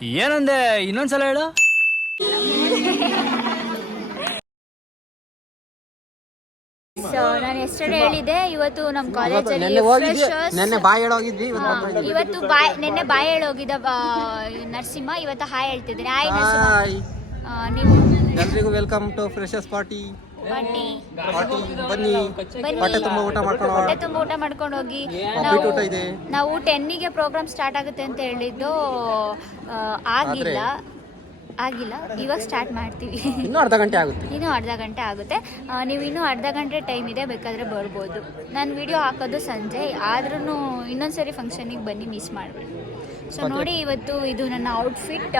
ಏನಂದೆ ಇನ್ನೊಂದ್ಸಲ ಹೇಳು. ಸೊ ನಾನು ಎಸ್ಟರ್ಡೇ ಹೇಳಿದೆ, ಇವತ್ತು ನಮ್ಮ ಕಾಲೇಜಲ್ಲಿ ನಿನ್ನೆ ಬಾಯ್ ಹೇಳೋಗಿದ್ದ ನರಸಿಂಹ, ಇವತ್ತು ಹಾಯ್ ಹೇಳ್ತಿದ್ದೀನಿ. ಹಾಯ್ ನರಸಿಂಹ. ನೀವು ಎಲ್ರಿಗೂ ವೆಲ್ಕಮ್ ಟು ಫ್ರೆಶರ್ಸ್ ಪಾರ್ಟಿ. ಬನ್ನಿ, ಹೊಟ್ಟೆ ತುಂಬ ಊಟ ಮಾಡ್ಕೊಂಡು ಹೋಗಿ. ನಾವು 10ಗೆ ಪ್ರೋಗ್ರಾಮ್ ಸ್ಟಾರ್ಟ್ ಆಗುತ್ತೆ ಅಂತ ಹೇಳಿದ್ದು, ಆಗಿಲ್ಲ. ಇವಾಗ ಸ್ಟಾರ್ಟ್ ಮಾಡ್ತೀವಿ. ಇನ್ನೂ ಅರ್ಧ ಗಂಟೆ ಆಗುತ್ತೆ. ನೀವು ಇನ್ನೂ ಅರ್ಧ ಗಂಟೆ ಟೈಮ್ ಇದೆ, ಬೇಕಾದರೆ ಬರ್ಬೋದು. ನಾನು ವಿಡಿಯೋ ಹಾಕೋದು ಸಂಜೆ, ಆದ್ರೂ ಇನ್ನೊಂದ್ಸರಿ ಫಂಕ್ಷನಿಗೆ ಬನ್ನಿ, ಮಿಸ್ ಮಾಡಬೇಡಿ. ಸೊ ನೋಡಿ, ಇವತ್ತು ಇದು ನನ್ನ ಔಟ್ಫಿಟ್.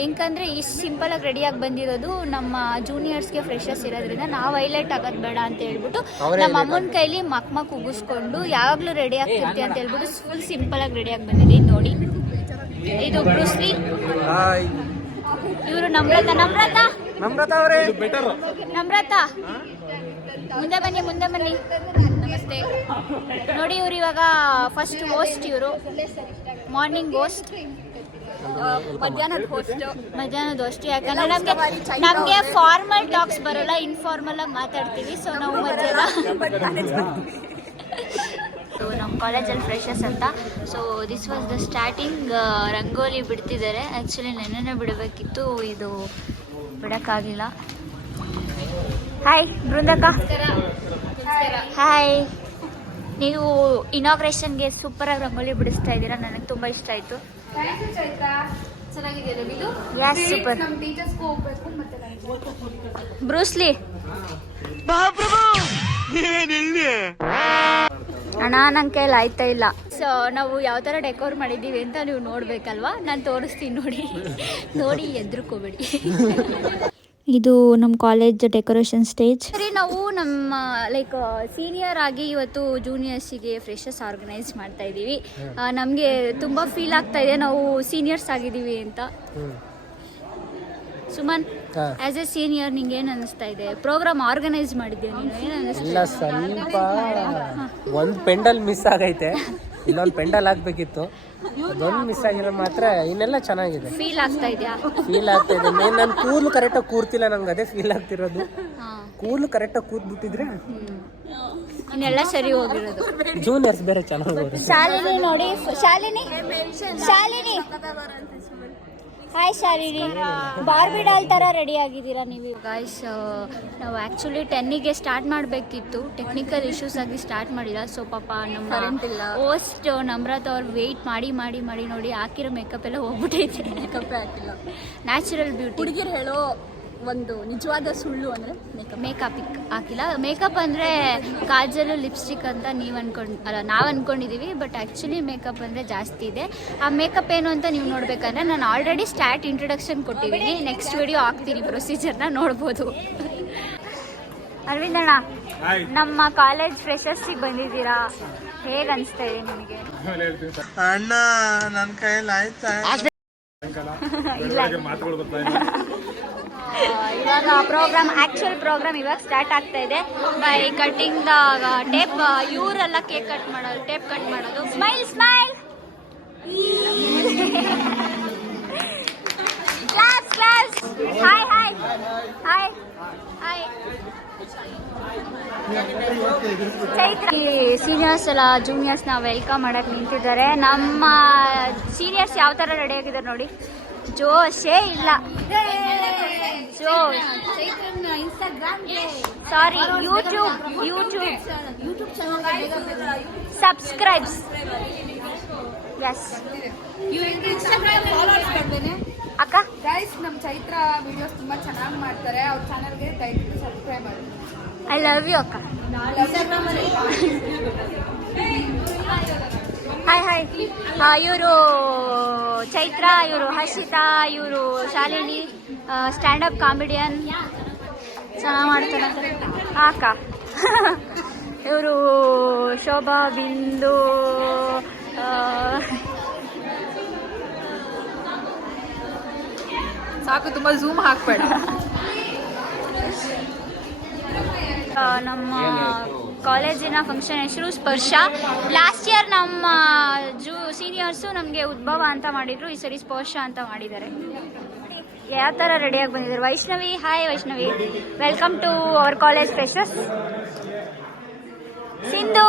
ಏನಂದರೆ ಇಷ್ಟು ಸಿಂಪಲಾಗಿ ರೆಡಿಯಾಗಿ ಬಂದಿರೋದು. ನಮ್ಮ ಜೂನಿಯರ್ಸ್ಗೆ ಫ್ರೆಶರ್ಸ್ ಇರೋದ್ರಿಂದ ನಾವು ಹೈಲೈಟ್ ಆಗೋದು ಬೇಡ ಅಂತ ಹೇಳ್ಬಿಟ್ಟು ನಮ್ಮ ಅಮ್ಮನ ಕೈಲಿ ಮಕ್ ಉಗಿಸ್ಕೊಂಡು ಯಾವಾಗಲೂ ರೆಡಿ ಆಗ್ತಿರ್ತೀವಿ ಅಂತ ಹೇಳ್ಬಿಟ್ಟು ಫುಲ್ ಸಿಂಪಲಾಗಿ ರೆಡಿಯಾಗಿ ಬಂದಿದ್ದೀನಿ. ನೋಡಿ, ಇದು ಬ್ರೂಸ್ಲಿ, ಇವರು ನಮ್ರತ ಮುಂದೆ ಬನ್ನಿ. ನಮಸ್ತೆ. ನೋಡಿ, ಇವರು ಇವಾಗ ಫಸ್ಟ್ ಹೋಸ್ಟ್, ಇವರು ಮಾರ್ನಿಂಗ್ ಹೋಸ್ಟ್, ಮಧ್ಯಾಹ್ನದ ಹೋಸ್ಟ್. ಯಾಕಂದ್ರೆ ನಮಗೆ ಫಾರ್ಮಲ್ ಟಾಕ್ಸ್ ಬರೋಲ್ಲ, ಇನ್ಫಾರ್ಮಲ್ ಆಗಿ ಮಾತಾಡ್ತೀವಿ. ಸೊ ನಾವು ನಮ್ಮ ಕಾಲೇಜಲ್ಲಿ ಫ್ರೆಶರ್ಸ್ ಅಂತ. So this was the starting. Rangoli ಬಿಡ್ತಿದ್ದಾರೆ. ಆ್ಯಕ್ಚುಲಿ ನೆನ್ನೆನೇ ಬಿಡಬೇಕಿತ್ತು, ಇದು ಬಿಡೋಕ್ಕಾಗಿಲ್ಲ. ಹಾಯ್ ಬೃಂದಕ್ಕ. ಹಾಯ್. ನೀವು ಇನಾಗ್ರೇಷನ್ಗೆ ಸೂಪರಾಗಿ ರಂಗೋಲಿ ಬಿಡಿಸ್ತಾ ಇದ್ದೀರಾ, ನನಗೆ ತುಂಬ ಇಷ್ಟ ಆಯಿತು. ಸೂಪರ್. ಬ್ರೂಸ್ಲಿ ಅಣ್ಣ, ನನ್ನ ಕೈಲಿ ಆಯ್ತಾ ಇಲ್ಲ. ಸೊ ನಾವು ಯಾವ ಥರ ಡೆಕೋರ್ ಮಾಡಿದ್ದೀವಿ ಅಂತ ನೀವು ನೋಡ್ಬೇಕಲ್ವಾ, ನಾನು ತೋರಿಸ್ತೀನಿ. ನೋಡಿ ಎದ್ರುಕೋಬೇಡಿ. ಇದು ನಮ್ಮ ಕಾಲೇಜ್ ಡೆಕೋರೇಷನ್ ಸ್ಟೇಜ್. ಸರಿ, ನಾವು ನಮ್ಮ ಸೀನಿಯರ್ ಆಗಿ ಇವತ್ತು ಜೂನಿಯರ್ಸಿಗೆ ಫ್ರೆಶರ್ಸ್ ಆರ್ಗನೈಸ್ ಮಾಡ್ತಾ ಇದ್ದೀವಿ. ನಮಗೆ ತುಂಬ ಫೀಲ್ ಆಗ್ತಾ ಇದೆ, ನಾವು ಸೀನಿಯರ್ಸ್ ಆಗಿದ್ದೀವಿ ಅಂತ. ಸುಮನ್, ಆಸ್ ಎ ಸೀನಿಯರ್ ನಿಂಗೆ ಏನು ಅನ್ನಿಸ್ತಾ ಇದೆ? ಪ್ರೋಗ್ರಾಮ್ ಆರ್ಗನೈಸ್ ಮಾಡಿದ್ದೆ ನೀನು, ಏನು ಅನ್ನಿಸ್ತಾ? ಸ್ವಲ್ಪ ಒಂದು ಪೆಂಡಲ್ ಮಿಸ್ ಆಗೈತೆ, ಇಲ್ಲೊಂದು ಪೆಂಡಲ್ ಹಾಕ್ಬೇಕಿತ್ತು, ಅದೊಂದು ಮಿಸ್ ಆಗಿರೋ ಮಾತ್ರ. ಇನ್ನೆಲ್ಲ ಚೆನ್ನಾಗಿದೆ. ಫೀಲ್ ಆಗ್ತಾ ಇದೆ. ನನ್ನ ಕೂದಲು ಕರೆಕ್ಟಾಗಿ ಕೂರ್ತಿಲ್ಲ, ನಂಗೆ ಅದೇ ಫೀಲ್ ಆಗ್ತಿರೋದು. ಕೂದಲು ಕರೆಕ್ಟಾಗಿ ಕೂತ್ಬಿಟ್ಟಿದ್ರೆ ಇನ್ನೆಲ್ಲ ಸರಿ ಹೋಗಿರೋದು. ಜೂನಿಯರ್ಸ್ ಬೇರೆ ಚೆನ್ನಾಗಿ. ಶಾಲಿನಿ ನೋಡಿ, Shalini hi Shalini. Barbie doll ಥರ ರೆಡಿ ಆಗಿದ್ದೀರಾ ನೀವು. ಗಾಯ್ಸ್, ನಾವು ಆ್ಯಕ್ಚುಲಿ 10ಗೆ ಸ್ಟಾರ್ಟ್ ಮಾಡಬೇಕಿತ್ತು, ಟೆಕ್ನಿಕಲ್ ಇಶ್ಯೂಸ್ ಆಗಿ ಸ್ಟಾರ್ಟ್ ಮಾಡಿಲ್ಲ. ಸೊ ಪಾಪ ನಮ್ಮ ಹೋಸ್ಟ್ ನಮ್ರತ ಅವ್ರು ವೆಯ್ಟ್ ಮಾಡಿ ನೋಡಿ ಹಾಕಿರೋ ಮೇಕಪ್ ಎಲ್ಲ ಹೋಗ್ಬಿಟ್ಟೈತೆ. ಮೇಕಪ್ಪೇ ಹಾಕಿಲ್ಲ. Natural beauty. ಹುಡುಗಿರು ಹೇಳೋ ಒಂದು ನಿಜವಾದ ಸುಳ್ಳು ಅಂದರೆ ಮೇಕಪ್ ಹಾಕಿಲ್ಲ. ಮೇಕಪ್ ಅಂದರೆ ಕಾಜಲು, ಲಿಪ್ಸ್ಟಿಕ್ ಅಂತ ನಾವು ಅಂದ್ಕೊಂಡಿದ್ದೀವಿ. ಬಟ್ ಆ್ಯಕ್ಚುಲಿ ಮೇಕಪ್ ಅಂದರೆ ಜಾಸ್ತಿ ಇದೆ. ಆ ಮೇಕಪ್ ಏನು ಅಂತ ನೀವು ನೋಡಬೇಕಂದ್ರೆ ನಾನು ಆಲ್ರೆಡಿ ಇಂಟ್ರೊಡಕ್ಷನ್ ಕೊಟ್ಟಿದ್ದೀನಿ. ನೆಕ್ಸ್ಟ್ ವಿಡಿಯೋ ಹಾಕ್ತೀನಿ, ಪ್ರೊಸೀಜರ್ನ ನೋಡ್ಬೋದು. ಅರವಿಂದ್ ಅಣ್ಣ, ನಮ್ಮ ಕಾಲೇಜ್ ಫ್ರೆಶರ್ಸಿಗೆ ಬಂದಿದ್ದೀರಾ, ಹೇಗೆ ಅನಿಸ್ತಾ ಇದೆ ನಿಮಗೆ? ಅಣ್ಣ, ನನ್ನ ಕೈಯಲ್ಲಿ ಆಯ್ತಾ? ಇವಾಗ ಆಕ್ಚುಯಲ್ ಪ್ರೋಗ್ರಾಮ್ ಇವಾಗ ಸ್ಟಾರ್ಟ್ ಆಗ್ತಾ ಇದೆ. By cutting the tape. ಇವರೆಲ್ಲ ಕೇಕ್ ಕಟ್ ಮಾಡೋದು, ಟೇಪ್ ಕಟ್ ಮಾಡೋದು. Smile class. ಹಾಯ್. ಸೀನಿಯರ್ಸ್ ಎಲ್ಲ ಜೂನಿಯರ್ಸ್ನ ವೆಲ್ಕಮ್ ಮಾಡಕ್ಕೆ ನಿಂತಿದ್ದಾರೆ. ನಮ್ಮ ಸೀನಿಯರ್ಸ್ ಯಾವ ಥರ ರೆಡಿ ಆಗಿದ್ದಾರೆ ನೋಡಿ, ಜೋಶೇ ಇಲ್ಲ. ಸಾರಿ, ಯೂಟ್ಯೂಬ್ ಸಬ್ಸ್ಕ್ರೈಬ್ಸ್. ಎಸ್ ಅಕ್ಕ. ಗೈಸ್, ನಮ್ಮ ಚೈತ್ರ ವಿಡಿಯೋಸ್ ತುಂಬಾ ಚೆನ್ನಾಗಿ ಮಾಡ್ತಾರೆ, ಅವ್ರ ಚಾನಲ್ಗೆ ದಯವಿಟ್ಟು ಸಬ್ಸ್ಕ್ರೈಬ್ ಮಾಡಿ. ಐ ಲವ್ ಯು ಅಕ್ಕ. ಹಾಯ್. ಇವರು ಚೈತ್ರ, ಇವರು ಹರ್ಷಿತಾ, ಇವರು ಶಾಲಿನಿ, ಸ್ಟ್ಯಾಂಡಪ್ ಕಾಮಿಡಿಯನ್, ಚೆನ್ನಾಗಿ ಮಾಡ್ತಾರೆ ಅಕ್ಕ. ಇವರು ಶೋಭಾ, ಬಿಂದು, ಸಾಕು, ತುಂಬ ಝೂಮ್ ಹಾಕ್ಬೇಡ. ನಮ್ಮ ಕಾಲೇಜಿನ ಫಂಕ್ಷನ್ ಹೆಸರು ಸ್ಪರ್ಶ. ಲಾಸ್ಟ್ ಇಯರ್ ನಮ್ಮ ಸೀನಿಯರ್ಸು ನಮಗೆ ಉದ್ಭವ ಅಂತ ಮಾಡಿದ್ರು, ಈ ಸರಿ ಸ್ಪರ್ಶ ಅಂತ ಮಾಡಿದ್ದಾರೆ. ಯಾವ ಥರ ರೆಡಿಯಾಗಿ ಬಂದಿದ್ದಾರೆ. Vaishnavi, hi Vaishnavi, welcome to our college freshers. Sindhu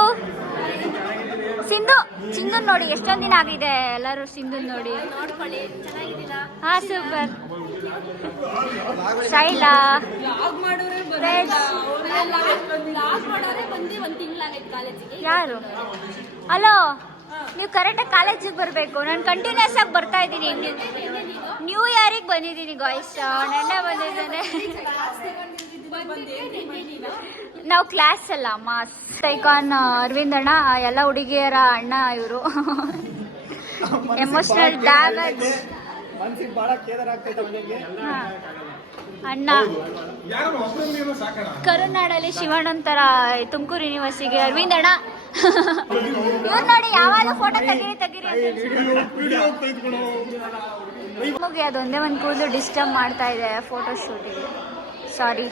Sindhu ನೋಡಿ, ಎಷ್ಟೊಂದು ದಿನ ಆಗಿದೆ ಎಲ್ಲರೂ ಸಿಂಧು ನೋಡಿ. ಹಾ ಸೂಪರ್. ಶೈಲಾ, ಯಾರು? ಹಲೋ, ನೀವು ಕರೆಕ್ಟಾಗಿ ಕಾಲೇಜಿಗೆ ಬರಬೇಕು. ನಾನು ಕಂಟಿನ್ಯೂಸ್ ಆಗಿ ಬರ್ತಾ ಇದ್ದೀನಿ. ನ್ಯೂ ಇಯರಿಗೆ ಬಂದಿದ್ದೀನಿ ಗಾಯ್ಸ್, ನೆನ್ನೆ ಬಂದಿದ್ದೇನೆ. ನಾವು ಕ್ಲಾಸ್ ಅಲ್ಲ, ಮಾಸ್ ಐಕಾನ್ ಅರವಿಂದ್ ಅಣ್ಣ, ಎಲ್ಲ ಹುಡುಗಿಯರ ಅಣ್ಣ ಇವರು. ಎಮೋಷನಲ್ ಡ್ಯಾಮೇಜ್ ಅಣ್ಣ. ಕರುನಾಡಲ್ಲಿ ಶಿವಣ್ಣಂತರ ತುಮಕೂರು ಯೂನಿವರ್ಸಿಟಿಗೆ ಅರವಿಂದ್ ಅಣ್ಣ. ಇವ್ರು ನೋಡಿ, ಯಾವಾಗ ಫೋಟೋ ತೆಗೀರಿ ನಮಗೆ ಅದೊಂದೇ ಒಂದು ಕೂದಲು ಡಿಸ್ಟರ್ಬ್ ಮಾಡ್ತಾ ಇದೆ ಫೋಟೋ ಶೂಟಿಗೆ. ಸಾರಿ.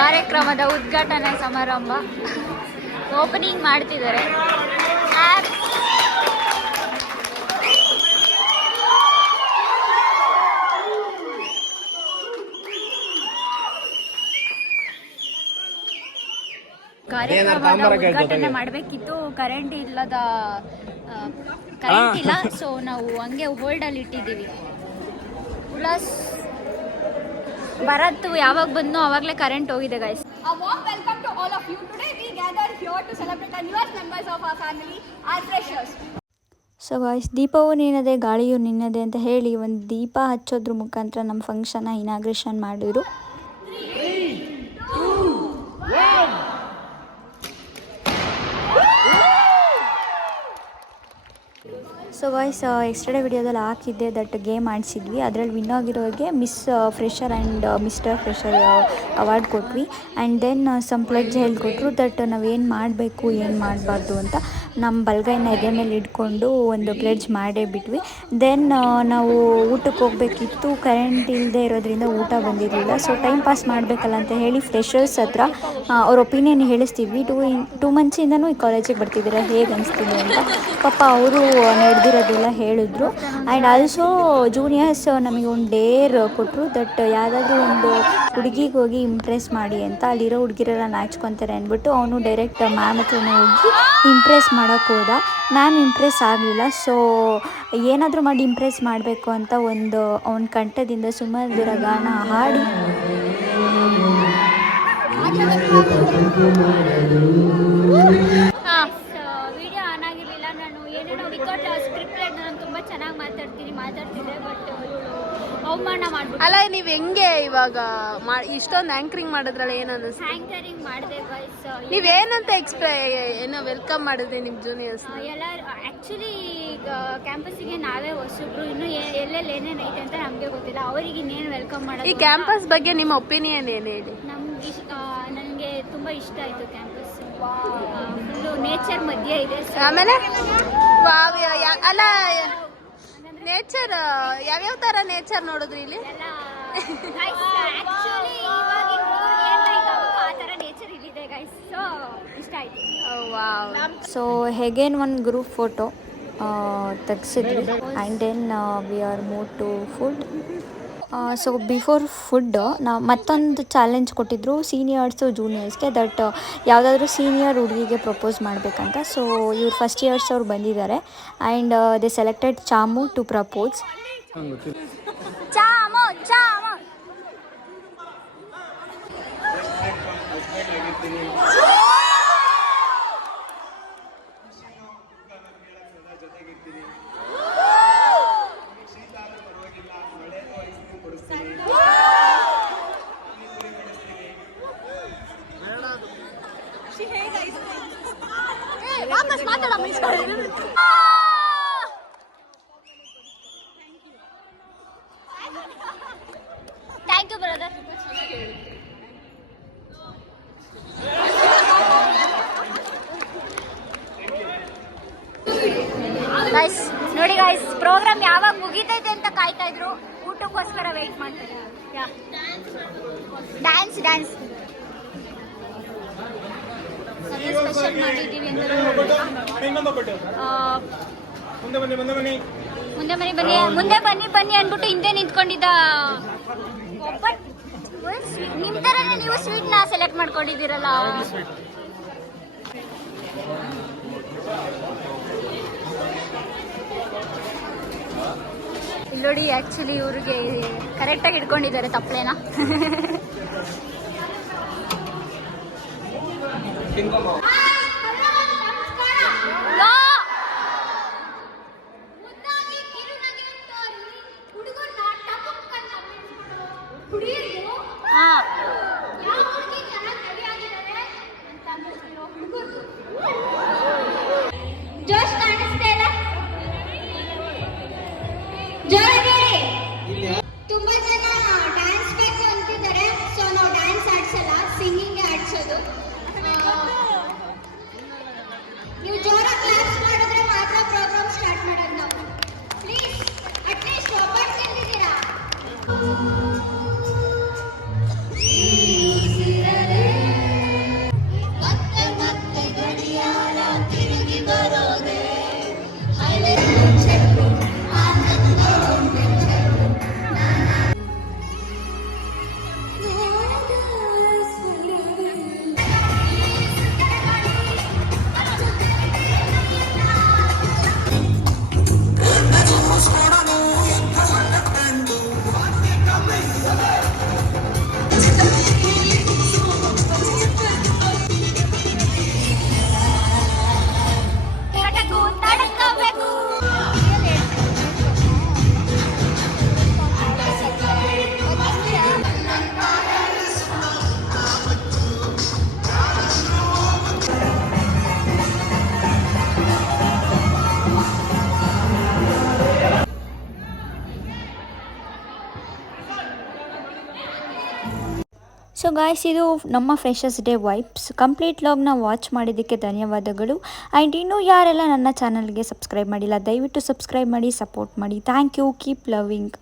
ಕಾರ್ಯಕ್ರಮದ ಉದ್ಘಾಟನಾ ಸಮಾರಂಭ ಓಪನಿಂಗ್ ಮಾಡ್ತಿದ್ದಾರೆ. ಕಾರ್ಯಕ್ರಮದ ಉದ್ಘಾಟನೆ ಮಾಡಬೇಕಿತ್ತು, ಕರೆಂಟ್ ಇಲ್ಲ. ಸೊ ನಾವು ಹಂಗೆ ಹೋಲ್ಡಲ್ಲಿ ಇಟ್ಟಿದ್ದೀವಿ. ಪ್ಲಸ್ ಭರತ್ ಯಾವಾಗ ಬಂದು ಅವಾಗಲೇ ಕರೆಂಟ್ ಹೋಗಿದೆ guys. A warm welcome to all of you. Today we gathered here to celebrate the newest members of our family, our freshers. So guys, ದೀಪವು ನಿನ್ನದೇ ಗಾಳಿಯು ನಿನ್ನದೇ ಅಂತ ಹೇಳಿ ಒಂದು ದೀಪ ಹಚ್ಚೋದ್ರ ಮುಖಾಂತರ ನಮ್ಮ ಫಂಕ್ಷನ್ನ ಇನಾಗ್ರೇಷನ್ ಮಾಡಿದ್ರು. ಸೊ ಗಾಯ್ಸ್, ಎಕ್ಸ್ಟರ್ಡೇ ವಿಡಿಯೋದಲ್ಲಿ ಹಾಕಿದ್ದೆ ದಟ್ ಗೇಮ್ ಆಡಿಸಿದ್ವಿ. ಅದರಲ್ಲಿ ವಿನ್ ಆಗಿರೋರಿಗೆ miss fresher and mister fresher award ಕೊಟ್ವಿ. ಆ್ಯಂಡ್ ದೆನ್ ಸಮ್ ಪ್ಲೆಡ್ಜ್ ಹೇಳ್ಕೊಟ್ರು ದಟ್ ನಾವೇನು ಮಾಡಬೇಕು ಏನು ಮಾಡಬಾರ್ದು ಅಂತ. ನಮ್ಮ ಬಲಗೈನ ಎದೆ ಮೇಲೆ ಇಟ್ಕೊಂಡು ಒಂದು ಪ್ಲೆಡ್ಜ್ ಮಾಡೇ ಬಿಟ್ವಿ. ದೆನ್ ನಾವು ಊಟಕ್ಕೆ ಹೋಗಬೇಕಿತ್ತು. ಕರೆಂಟ್ ಇಲ್ಲದೆ ಇರೋದ್ರಿಂದ ಊಟ ಬಂದಿರಲಿಲ್ಲ. ಸೊ ಟೈಮ್ ಪಾಸ್ ಮಾಡಬೇಕಲ್ಲ ಅಂತ ಹೇಳಿ ಫ್ರೆಷರ್ಸ್ ಹತ್ರ ಅವ್ರ ಒಪಿನಿಯನ್ ಹೇಳಿಸ್ತಿದ್ವಿ. 2 ಮಂತ್ಸಿಂದನೂ ಈ ಕಾಲೇಜಿಗೆ ಬರ್ತಿದ್ದೀರಾ, ಹೇಗೆ ಅನಿಸ್ತಿದೆ ಅಂತ ಪಾಪ ಅವರು ನಡೆದಿರೋದೆಲ್ಲ ಹೇಳಿದ್ರು. ಆ್ಯಂಡ್ ಆಲ್ಸೋ ಜೂನಿಯರ್ಸ್ ನಮಗೆ ಒಂದು ಡೇರ್ ಕೊಟ್ಟರು ದಟ್ ಯಾವುದಾದ್ರೂ ಒಂದು ಹುಡುಗಿಗೆ ಹೋಗಿ ಇಂಪ್ರೆಸ್ ಮಾಡಿ ಅಂತ. ಅಲ್ಲಿರೋ ಹುಡುಗಿರೆಲ್ಲ ನಾಚ್ಕೊತಾರೆ ಅಂದ್ಬಿಟ್ಟು ಅವನು ಡೈರೆಕ್ಟ್ ಮ್ಯಾಮ್ ಹತ್ರನೇ ಹೋಗಿ ಇಂಪ್ರೆಸ್ ಮಾಡೋಕ್ಕೆ ಹೋದ. ಮ್ಯಾಮ್ ಇಂಪ್ರೆಸ್ ಆಗಲಿಲ್ಲ. ಸೊ ಏನಾದರೂ ಮಾಡಿ ಇಂಪ್ರೆಸ್ ಮಾಡಬೇಕು ಅಂತ ಅವನ ಕಂಠದಿಂದ ಸುಮಧುರ ಗಾನ ಹಾಡಿ ವಿಡಿಯೋ ಆನ್ ಆಗಿರಲಿಲ್ಲ. ನಾನು ಏನೇನೋ ವಿಕೌಟ್ ಸ್ಕ್ರಿಪ್ಟೆಡ್ ನಾನು ತುಂಬ ಚೆನ್ನಾಗಿ ಮಾತಾಡ್ತಿದ್ದೆ, ಬಟ್ ಅವಮಾನ ಮಾಡ್ಬಿಟ್ಟು. ಅಲ್ಲ, ನೀವು ಹೆಂಗೆ ಇವಾಗ ಇಷ್ಟೊಂದು ಆ್ಯಂಕರಿಂಗ್ ಮಾಡಿದ್ರಲ್ಲ, ಏನು ಅನ್ನಿಸ್ತು? ಆ್ಯಂಕರಿಂಗ್ ಮಾಡಿದೆ ಗೈಸ್. ನೀವೇನಂತ ಏನೋ ವೆಲ್ಕಮ್ ಮಾಡಿದ್ರಿ ನಿಮ್ಮ ಜೂನಿಯರ್ಸ್ ಎಲ್ಲರೂ? ಆ್ಯಕ್ಚುಲಿ ಕ್ಯಾಂಪಸ್ಸಿಗೆ ನಾವೇ ಹೊಸಬ್ರು, ಇನ್ನೂ ಎಲ್ಲೆಲ್ಲಿ ಏನೇನು ಐತೆ ಅಂತ ನಮಗೆ ಗೊತ್ತಿಲ್ಲ. ಅವರಿಗೆ ಇನ್ನೇನು ವೆಲ್ಕಮ್ ಮಾಡೋದು. ಈ ಕ್ಯಾಂಪಸ್ ಬಗ್ಗೆ ನಿಮ್ಮ ಒಪಿನಿಯನ್ ಏನು ಹೇಳಿ? ನನಗೆ ತುಂಬ ಇಷ್ಟ ಆಯಿತು ಕ್ಯಾಂಪಸ್. ಫುಲ್ಲು ನೇಚರ್ ಮಧ್ಯೆ ಇದೆ. ಆಮೇಲೆ ಅಲ್ಲ, ನೇಚರ್ ಯಾವ್ಯಾವ ಥರ ನೇಚರ್ ನೋಡಿದ್ರಿ ಇಲ್ಲಿ? ಆ್ಯಕ್ಚುಲಿ ಇವಾಗಿನ ಏನು ಲೈಕ್ ಆಗುತ್ತೋ ಆ ಥರ ನೇಚರ್ ಇಲ್ಲಿದೆ ಗೈಸ್. ಸೊ ಇಷ್ಟ ಆಯಿತು. ಸೊ ಹೇಗೇನು ಒಂದು ಗ್ರೂಪ್ ಫೋಟೋ ತೆಗ್ಸಿದ್ವಿ. And then we are move to food. So before food ನಾವು ಮತ್ತೊಂದು ಚಾಲೆಂಜ್ ಕೊಟ್ಟಿದ್ರು ಸೀನಿಯರ್ಸು ಜೂನಿಯರ್ಸ್ಗೆ, ದಟ್ ಯಾವುದಾದ್ರೂ ಸೀನಿಯರ್ ಹುಡುಗಿಗೆ ಪ್ರಪೋಸ್ ಮಾಡಬೇಕಂತ. ಸೊ ಇವ್ರು ಫಸ್ಟ್ ಇಯರ್ಸ್ ಅವ್ರು ಬಂದಿದ್ದಾರೆ. And they selected Chamu to propose. Thank you brother. Guys ನೋಡಿ ಗೈಸ್, ಪ್ರೋಗ್ರಾಮ್ ಯಾವಾಗ ಮುಗಿತೈತೆ ಅಂತ ಕಾಯ್ತಾ ಇದ್ರು, ಊಟಕ್ಕೋಸ್ಕರ ವೆಯ್ಟ್ ಮಾಡ್ತಾರೆ. ಡ್ಯಾನ್ಸ್ ಯಾಕೆ ಸ್ಪೆಷಲ್ ಮಾಡಿದ್ದೀವಿ ಅಂತ ಮುಂದೆ ಬನ್ನಿ ಅಂದ್ಬಿಟ್ಟು ಹಿಂದೆ ನಿಂತ್ಕೊಂಡಿದ್ದ ಒಬ್ಬಟ್ಟು ನಿಮ್ಮ ಥರನೇ ನೀವು ಸ್ವೀಟ್ನ ಸೆಲೆಕ್ಟ್ ಮಾಡ್ಕೊಂಡಿದ್ದೀರಲ್ಲ. ಇಲ್ಲಿ ನೋಡಿ, ಆ್ಯಕ್ಚುಲಿ ಇವ್ರಿಗೆ ಕರೆಕ್ಟಾಗಿ ಇಟ್ಕೊಂಡಿದ್ದಾರೆ ತಪ್ಪಲೇನ. ತುಂಬಾ ಜನ ಡ್ಯಾನ್ಸ್ ಬೇಕು ಅಂತಿದ್ದಾರೆ. ಸೊ ನಾವು ಡ್ಯಾನ್ಸ್ ಆಡ್ಸಲ್ಲ, ಸಿಂಗಿಂಗ್ ಆಡ್ಸೋದು. ನೀವು ಜೋರಾಗಿ ಕ್ಲಾಸ್ ಮಾಡಿದ್ರೆ ಮಾತ್ರ ಪ್ರೋಗ್ರಾಮ್ ಸ್ಟಾರ್ಟ್ ಮಾಡೋದು ನಾವು. ಪ್ಲೀಸ್ ಅಟ್ಲೀಸ್ಟ್ ಒಬ್ಬಟ್ಟು ತಿಂದಿದ್ದೀರಾ? ಮತ್ತೆ ಗಡಿಯಾರ ತಿರುಗಿ ಬರೋದೇ ಸೊ ಗಾಯ್ಸ್, ಇದು ನಮ್ಮ ಫ್ರೆಷರ್ಸ್ ಡೇ ವೈಬ್ಸ್. ಕಂಪ್ಲೀಟ್ ವ್ಲಾಗ್ನ ವಾಚ್ ಮಾಡಿದ್ದಕ್ಕೆ ಧನ್ಯವಾದಗಳು. ಆ್ಯಂಡ್ ಇನ್ನೂ ಯಾರೆಲ್ಲ ನನ್ನ ಚಾನಲ್ಗೆ ಸಬ್ಸ್ಕ್ರೈಬ್ ಮಾಡಿಲ್ಲ, ದಯವಿಟ್ಟು ಸಬ್ಸ್ಕ್ರೈಬ್ ಮಾಡಿ, ಸಪೋರ್ಟ್ ಮಾಡಿ. Thank you. Keep loving.